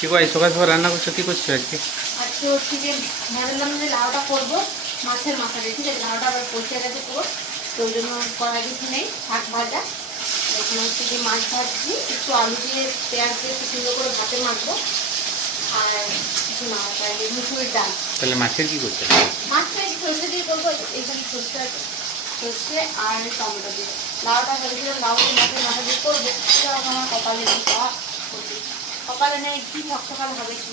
কি কয় সকাল সকাল রান্না করছ? কি করছ আজকে? আজকে হচ্ছে যে ভাবলাম যে লাউটা করব মাছের মাথা দিয়ে ঠিক আছে? লাউটা আবার পচে গেছে পুরো তো ওই জন্য কড়াই কিছু নেই শাক ভাজা। এখানে হচ্ছে যে মাছ ভাজছি একটু আলু দিয়ে পেঁয়াজ দিয়ে একটু সুন্দর করে ভাতে মাখবো। আর কিছু মাছ আর এই মুসুরির ডাল। তাহলে মাছের কি করছ? মাছটা সর্ষে দিয়ে করব এইখানে সর্ষে আছে। সর্ষে আর টমেটো দিয়ে। লাউটা ভেবেছিলাম লাউ দিয়ে মাছের মাথা দিয়ে করব আমার কপালে নেই। কপালে নেই কি সকাল হবে কি?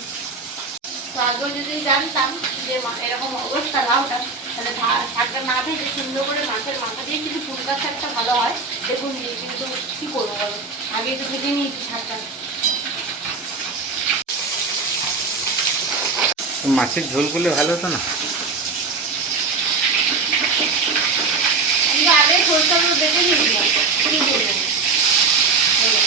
তো আগেও যদি জানতাম যে মা- এরকম অবস্থা লাউটা তাহলে শাকটা না ভেজে সুন্দর করে মাছের মাথা দিয়ে কিন্তু ফুলকা শাকটা ভালো হয় দেখুন দিয়ে কিন্তু কী করব বলো? আগে একটু ভেজে নিয়েছি শাকটা মাছের ঝোল করলে ভালো হতো না? আগে সরষাগুলো বেটে নিয়েছিলাম কী করব বলো।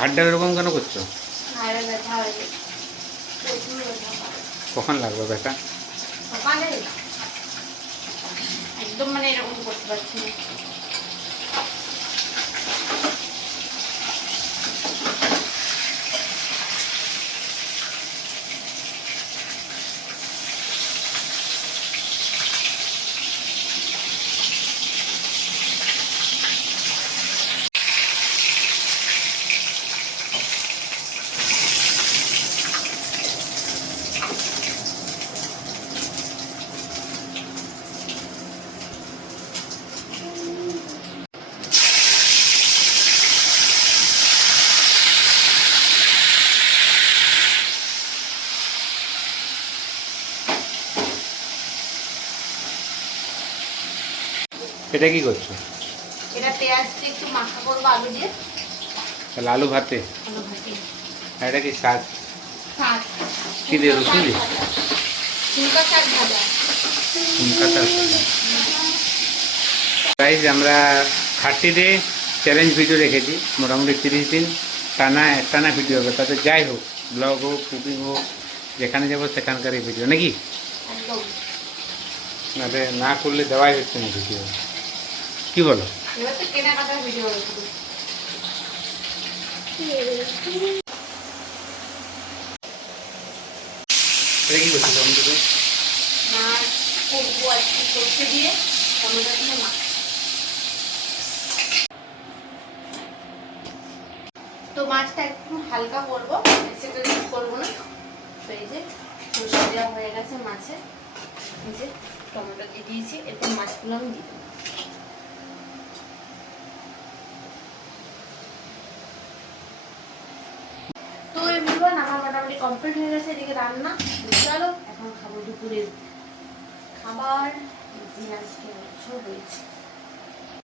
ঘাটটা এরকম কেন করছ। কখন লাগবে ব্যথা? একদম মানে এরকম করতে পারছি না। এটা কি করছ? এটা পেঁয়াজ দিয়ে একটু মাখা করব আলু দিয়ে। তাহলে আলু ভাতে? আলু ভাজি আর এটা কি শাক? শাক। কি দিয়ে, রসুন দিয়ে? ফুলকা শাক ভাজা। কলকাতা প্রাইজ আমরা থার্টিতে চ্যালেঞ্জ ভিডিও রেখেছি মোটামুটি তিরিশ দিন। টানা টানা ভিডিও হবে। তাতে যাই হোক ব্লগ হোক কুকিং হোক যেখানে যাব সেখানকারই ভিডিও নাকি? একদম। নাহলে না করলে দেওয়াই হচ্ছে না ভিডিও কি বলো? তো কেনাকাটার ভিডিও হবে কি করছ টমেটো করব আজকে দিয়ে টমেটো মাছ তো মাছটা একটু হালকা করব সেটা দিয়ে করব না। তো এই যে সর্ষে দেওয়া হয়ে গেছে মাছে এই যে টমেটো দিয়ে দিয়েছি এরপর মাছগুলো আমি দিয়ে দেবো। এভরিওয়ান আমার মোটামুটি কমপ্লিট হয়ে গেছে, এদিকে রান্না। চলো, এখন খাব দুপুরের খাবার আজকে হয়েছে।